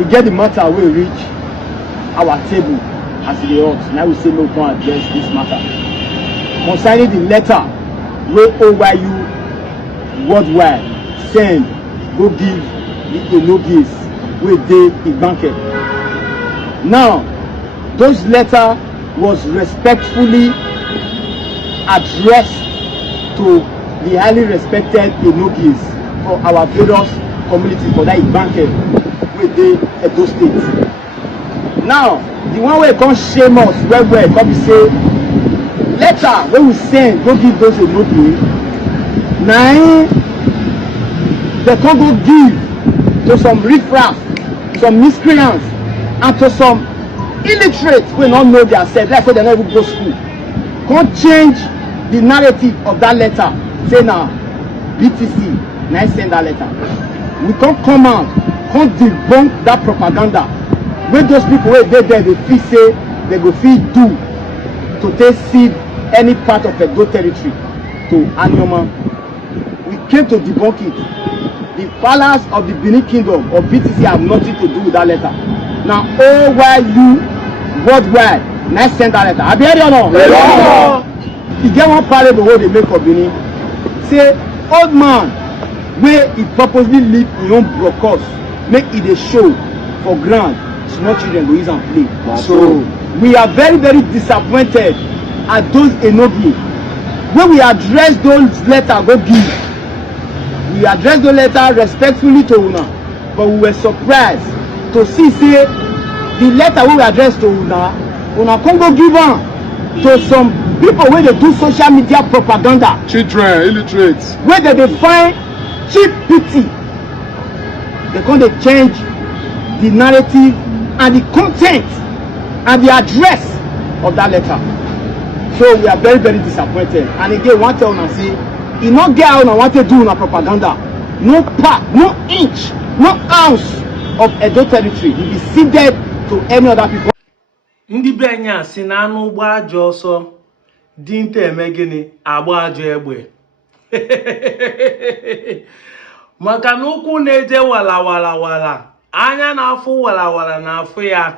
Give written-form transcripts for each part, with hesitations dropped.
e get the matter wey reach our table as e dey hot. Now we say no come address this matter concerning the letter wey OYU worldwide send go give the Enogis wey dey Debunking. Now those letter was respectfully addressed to the highly respected Enogis for our various communities for that Debunking wey dey Edo State. Now the one wey come shame us well come be say letter wey we send go give those Enogis na dem come go give to some riffraff, some miscreants, and to some illiterates wey no know their self, like say dem no even go school. Come change the narrative of that letter, say na BTC na send that letter. We come out, come debunk that propaganda wey those people wey dey there dey feel say they go fit do to take cede any part of Edo territory to Anioma. We came to debunk it. The palace of the Benin Kingdom or BTC have nothing to do with that letter. Now OYU worldwide na send that letter. Abi hear or no? Yeah. E get one parable wey they make for Benin. Say old man wey he purposely leave him own brokos make e dey show for ground, small children go use am play. So we are very disappointed at those Enogi. When we address those letters go give, we address the letter respectfully to una, but we were surprised to see say the letter we address to una come go give am to some people wey dey do social media propaganda. Children, illiterates. Where they find cheap pity. They come dey change the narrative and the content and the address of that letter. So we are very disappointed. And again, one tell una say e no get how una want to do una propaganda. No part, no inch, no ounce of Edo territory will be ceded to any other people. Ndị benya si na anụ gba ajọ ọsọ dinta eme gịnị agba ajọ egbe. Maka na ụkwụ na-eje wala anya na-afụ wala na-afụ ya.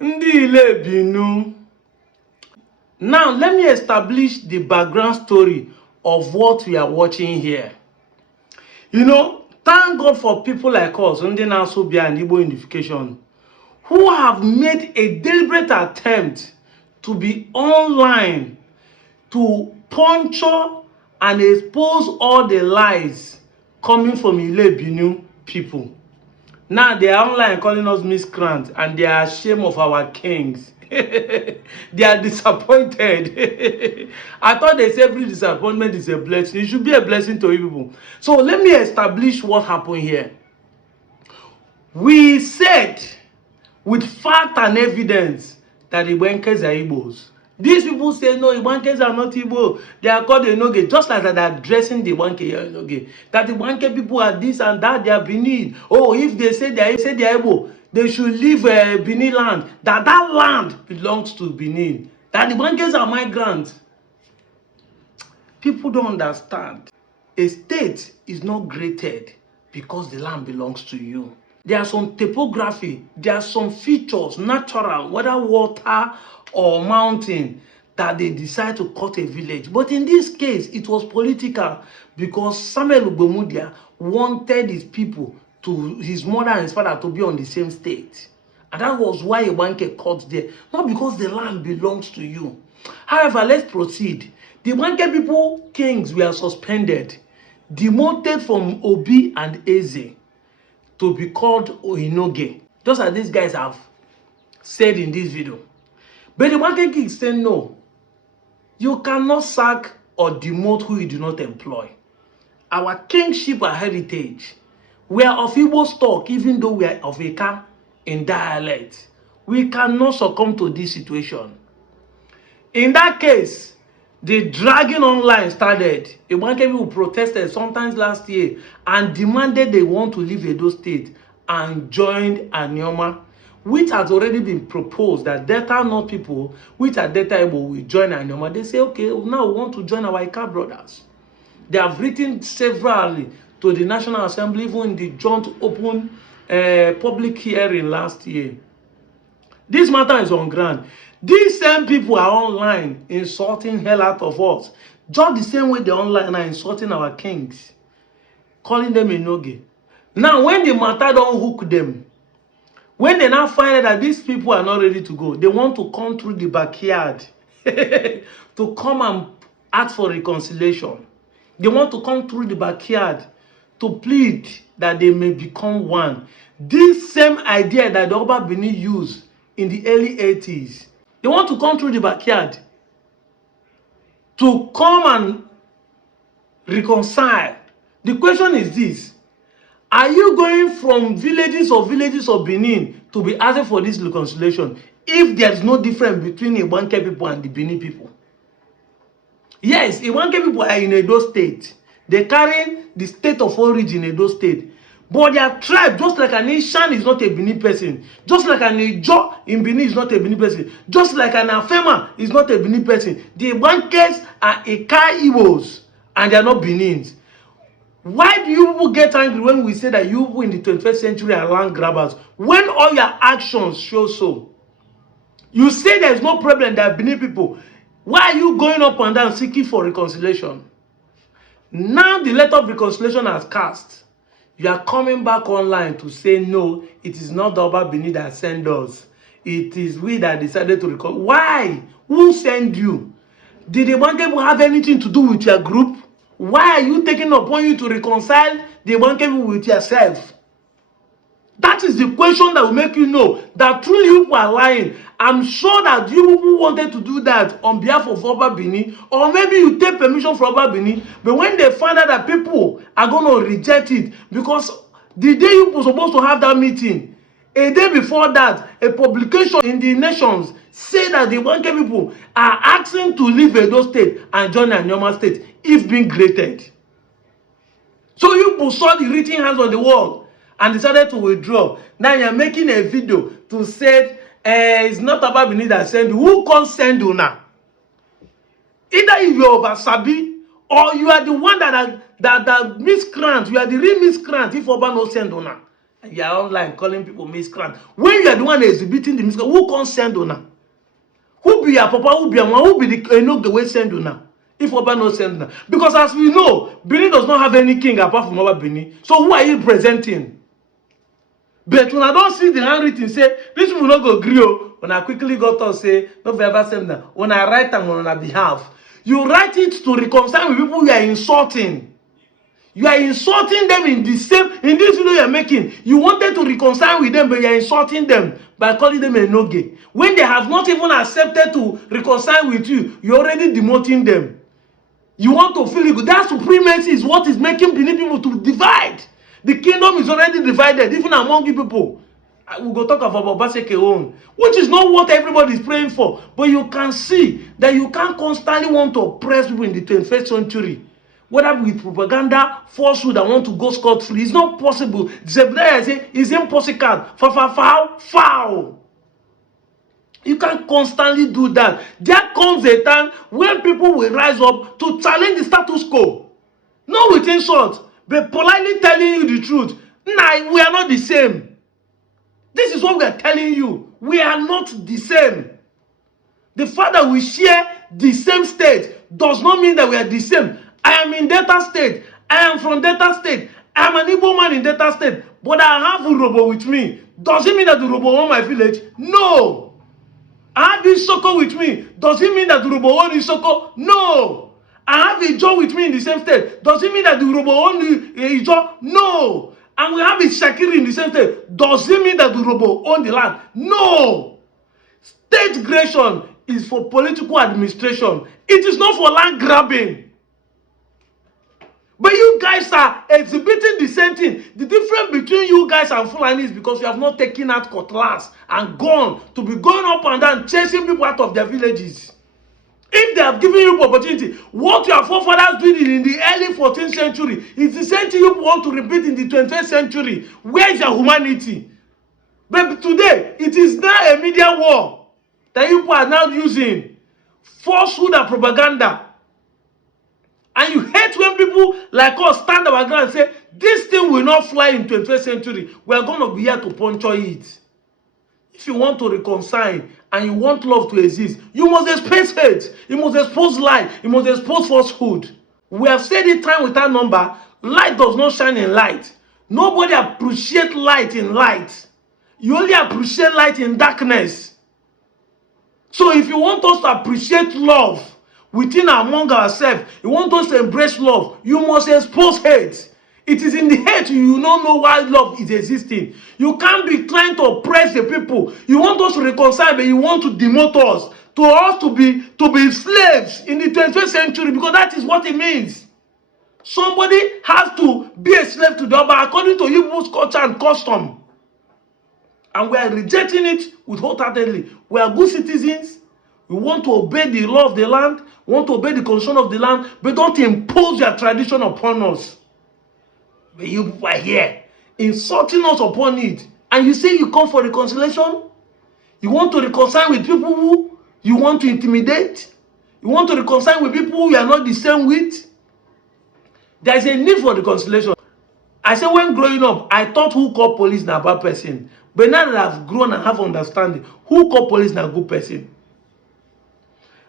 Ndị ile Ibinu. Now let me establish the background story of what we are watching here. You know, thank God for people like us, Ndi Nasobia and Igbo Unification, who have made a deliberate attempt to be online to puncture and expose all the lies coming from Ibinu people. Now they are online calling us miscreants and they are ashamed of our kings. They are disappointed. I thought they said every disappointment is a blessing. It should be a blessing to you people. So let me establish what happened here. We said with fact and evidence that the Igbos are Igbos. These people say no, Igbos are not Igbo. They are called Enoge, just like that they are addressing the Enoge. That the Igbos people are this and that, they are Benin. Oh, if they say they are Igbo, they should leave Benin land. That land belongs to Benin. That the Igbos are migrants. People don't understand. A state is not graded because the land belongs to you. There are some topography, there are some features, natural, whether water or mountain, that they decide to cut a village. But in this case, it was political because Samuel Ugbomudia wanted his people, to his mother and his father, to be on the same state. And that was why Iwanke cut there. Not because the land belongs to you. However, let's proceed. The Iwanke people, kings, were suspended, demoted from Obi and Eze to be called Oinoge, just as these guys have said in this video. But the Iwanke king said no. You cannot sack or demote who you do not employ. Our kingship and heritage, we are of Igbo stock, even though we are of Eka in dialect. We cannot succumb to this situation. In that case, the dragging online started. Iwanke people protested sometimes last year and demanded they want to leave Edo State and joined Anioma, which has already been proposed that Delta North people, which are Delta Igbo, will join Anioma. They say, okay, now we want to join our Ika brothers. They have written severally to the National Assembly, even in the joint open public hearing last year. This matter is on ground. These same people are online insulting hell out of us, just the same way they're online are insulting our kings, calling them enoge. Now, when the matter don't hook them, when they now find out that these people are not ready to go, they want to come through the backyard to come and ask for reconciliation. They want to come through the backyard to plead that they may become one. This same idea that the Oba Bini used in the early 80s, they want to come through the backyard to come and reconcile. The question is this: are you going from villages of Benin to be asking for this reconciliation if there is no difference between Ibanke people and the Benin people? Yes, Ibanke people are in Edo State. They carry the state of origin in Edo State. But their tribe, just like an Ishan is not a Benin person, just like an Ijo in Benin is not a Benin person, just like an Afema is not a Benin person, the Ibankes are Eka Igbos and they are not Benins. Why do you people get angry when we say that you people in the 21st century are land grabbers, when all your actions show so? You say there's no problem that Benin people. Why are you going up and down seeking for reconciliation? Now the letter of reconciliation has cast. You are coming back online to say no, it is not the Oba Bini that sent us. It is we that decided to reconcile. Why? Who sent you? Did the one people have anything to do with your group? Why are you taking upon you to reconcile the one people with yourself? That is the question that will make you know that truly you people are lying. I'm sure that you people wanted to do that on behalf of Oba Bini, or maybe you take permission from Oba Bini, but when they find out that people are going to reject it, because the day you were supposed to have that meeting, a day before that, a publication in the nations say that the Wanke people are asking to leave Edo State and join Anyoma State if being graded. So you people saw the written hands on the wall and decided to withdraw. Now you're making a video to say it's not about Benin that send you. Who can send you now? Either if you're over Sabi or you are the one that miscreant. You are the real miscreant if Oba no send you now. You are online calling people miscreant. When you are the one exhibiting the miscreant, who can send you now? Who be your papa? Who be your mama? Who be the way send you now? If Oba no send you now. Because as we know, Benin does not have any king apart from Oba Benin. So who are you presenting? But when I don't see the handwritten say, this will not go agree. When I quickly got to say, no ever send them. When I write them on our behalf, you write it to reconcile with people you are insulting. You are insulting them in this video you are making. You wanted to reconcile with them, but you are insulting them by calling them a noge. When they have not even accepted to reconcile with you, you're already demoting them. You want to feel good. That supremacy is what is making Benin people to divide. The kingdom is already divided, even among you people. We go talk about Obaseke own, which is not what everybody is praying for. But you can see that you can't constantly want to oppress people in the 21st century. Whether with propaganda, falsehood, that want to go scot-free. It's not possible. Zebediah say it's impossible. Foul. You can't constantly do that. There comes a time when people will rise up to challenge the status quo. Not with insult, but politely telling you the truth. Nah, we are not the same. This is what we are telling you. We are not the same. The fact that we share the same state does not mean that we are the same. I am in Delta State. I am from Delta State. I am an Igbo man in Delta State. But I have Urobo with me. Does it mean that Urobo owns my village? No. I have Isoko with me. Does it mean that Urobo owns Isoko? No. I have Ijo with me in the same state. Does it mean that the Urobo owns Ijo? No. And we have a Shakiri in the same state. Does it mean that the Urobo owns the land? No. State creation is for political administration. It is not for land grabbing. But you guys are exhibiting the same thing. The difference between you guys and Fulani is because you have not taken out cutlass and gone to be going up and down chasing people out of their villages. If they have given you opportunity, what your forefathers did in the early 14th century is the same thing you want to repeat in the 21st century. Where is your humanity? But today, it is now a media war that you are now using falsehood and propaganda. And you hate hate when people like us stand our ground and say, this thing will not fly in 21st century. We are going to be here to puncture it. If you want to reconcile and you want love to exist, you must expose hate. You must expose lie. You must expose falsehood. We have said it time without number. Light does not shine in light. Nobody appreciates light in light. You only appreciate light in darkness. So if you want us to appreciate love within and among ourselves, you want us to embrace love, you must expose hate. It is in the hate you don't know why love is existing. You can't be trying to oppress the people. You want us to reconcile, but you want to demote us to be slaves in the 21st century, because that is what it means. Somebody has to be a slave to the other according to Igbos culture and custom. And we are rejecting it with wholeheartedly. We are good citizens. We want to obey the law of the land. We want to obey the constitution of the land. But don't impose your tradition upon us. But you people are here insulting us upon it. And you say you come for reconciliation? You want to reconcile with people who you want to intimidate? You want to reconcile with people who you are not the same with? There is a need for reconciliation. I say when growing up, I thought who called police na bad person. But now that I've grown and have understanding, who called police na good person?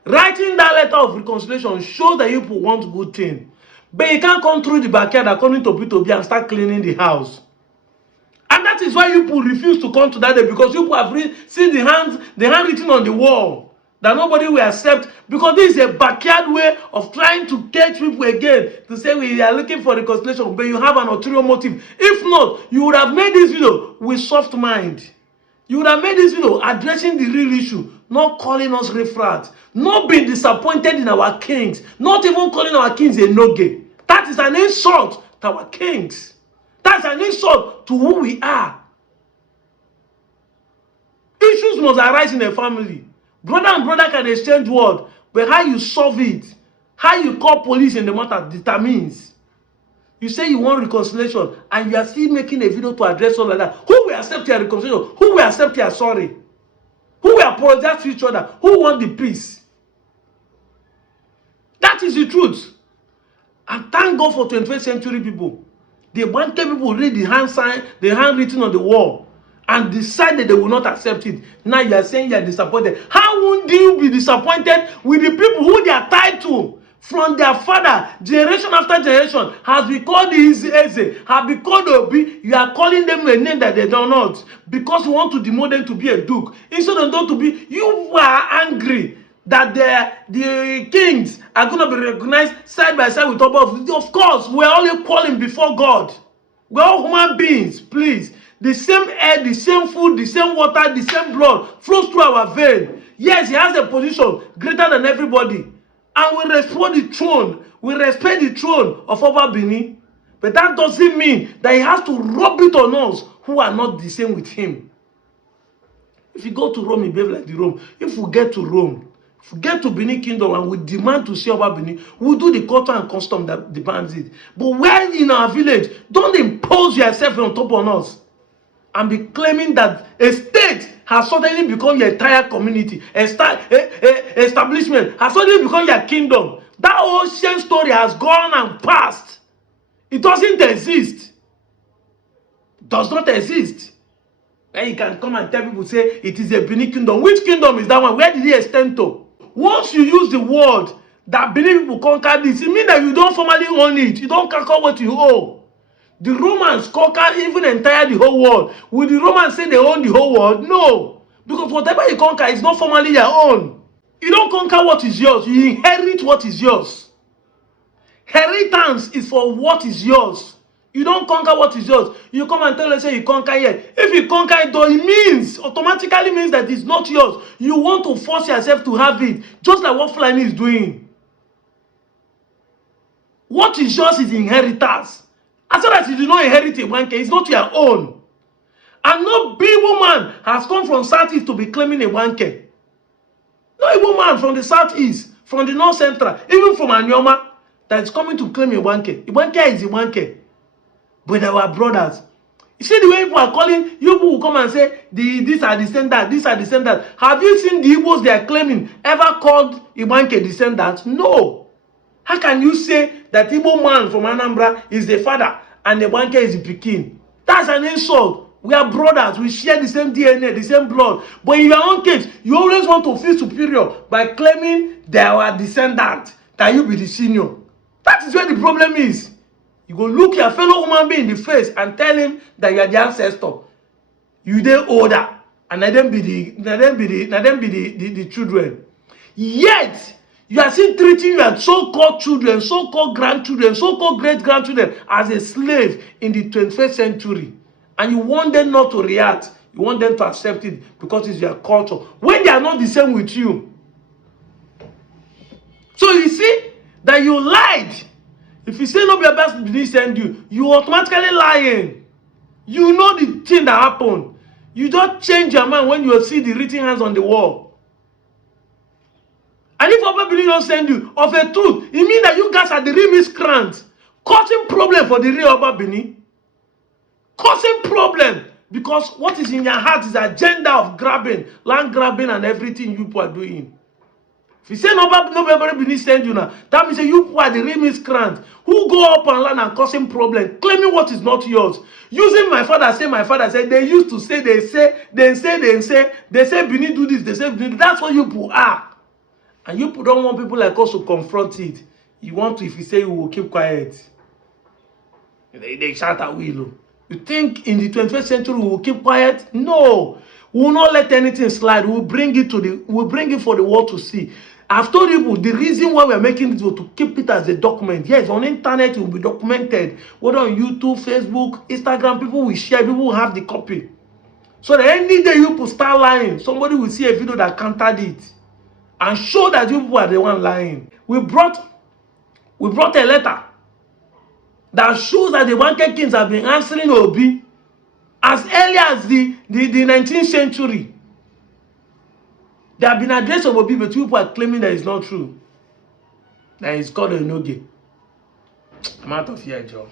Writing that letter of reconciliation shows that you people want good thing. But you can't come through the backyard according to P2B and start cleaning the house. And that is why you people refuse to come to that day, because you people have seen the handwritten on the wall that nobody will accept, because this is a backyard way of trying to catch people again to say we are looking for reconciliation, but you have an ulterior motive. If not, you would have made this video with soft mind. You would have made this video addressing the real issue, not calling us riffraff, not being disappointed in our kings, not even calling our kings a noge. That is an insult to our kings. That's an insult to who we are. Issues must arise in a family. Brother and brother can exchange words, but how you solve it, how you call police in the matter determines. You say you want reconciliation, and you are still making a video to address all like that. Who will accept your reconciliation? Who will accept your sorry? Who will apologize to each other? Who want the peace? That is the truth. And thank God for 21st century people. They wanted people read the hand sign, the handwritten on the wall, and decide that they will not accept it. Now you are saying you are disappointed. How would you be disappointed with the people who they are tied to from their father, generation after generation, has been called Eze, have been called Obi? You are calling them a name that they do not, because you want to demote them to be a duke. Instead of them to be, you are angry that the kings are going to be recognized side by side with Oba. Of course, we are all equal before God. We are all human beings, please. The same air, the same food, the same water, the same blood flows through our vein. Yes, he has a position greater than everybody. And we respect the throne. We respect the throne of Oba Bini. But that doesn't mean that he has to rub it on us who are not the same with him. If you go to Rome, you behave like the Rome. If we get to Rome, if we get to Benin Kingdom and we demand to see Oba Bini, we'll do the culture and custom that demands it. But when in our village, don't impose yourself on top of us and be claiming that a state has suddenly become your entire community, establishment has suddenly become your kingdom. That ocean story has gone and passed. It doesn't exist. It does not exist. Then you can come and tell people, say it is a Benin kingdom. Which kingdom is that one? Where did it extend to? Once you use the word that Benin people conquer this, it means that you don't formally own it. You don't conquer what you own. The Romans conquer even entire the whole world. Will the Romans say they own the whole world? No. Because whatever you conquer is not formally your own. You don't conquer what is yours. You inherit what is yours. Inheritance is for what is yours. You don't conquer what is yours. You come and tell us, say you conquer here. If you conquer it, though, it means, automatically means that it's not yours. You want to force yourself to have it. Just like what Fulani is doing. What is yours is inheritance. As long as you do not inherit it, it's not your own. And no big woman has come from Southeast to be claiming a 1K. No a woman from the Southeast, from the North Central, even from Anyoma, that is coming to claim a 1K. A 1K is a 1K. But our brothers, you see the way people are calling, you people will come and say, these are descendants, these are descendants. Have you seen the Igbos they are claiming ever called a 1K descendants? No. How can you say that Igbo man from Anambra is the father and the Debunking is the pikin? That's an insult. We are brothers. We share the same DNA, the same blood. But in your own case, you always want to feel superior by claiming they are descendant, that you be the senior. That is where the problem is. You go look your fellow human being in the face and tell him that you are the ancestor. You dey older, and let them be the children. Yet you are still treating your so-called children, so-called grandchildren, so-called great-grandchildren as a slave in the 21st century. And you want them not to react. You want them to accept it because it's your culture. When they are not the same with you. So you see that you lied. If you say no, your best didn't send you, you automatically lying. You know the thing that happened. You don't change your mind when you see the written hands on the wall. And if Obabini don't send you of a truth, it means that you guys are the real miscreants, causing problem for the real Obabini. Causing problem because what is in your heart is agenda of grabbing, land grabbing, and everything you people are doing. If you say nobody send you now, that means you people are the real miscreants who go up and land and causing problem, claiming what is not yours. Using my father said, they used to say, they say Bini do this, they say Bini do. That's what you people are. And you people don't want people like us to confront it. You want to, if you say you will keep quiet. They shout at Willow. You think in the 21st century we will keep quiet? No. We will not let anything slide. We will bring it for the world to see. I've told you the reason why we are making this was to keep it as a document. Yes, on internet it will be documented. Whether on YouTube, Facebook, Instagram, people will share, people will have the copy. So that any day you people start lying, somebody will see a video that countered it and show that you people are the one lying. We brought a letter that shows that the Debunking kings have been answering Obi as early as the 19th century. They have been addressed of Obi, but people are claiming that it's not true. That it's called a no-gay. I'm out of here, Joe.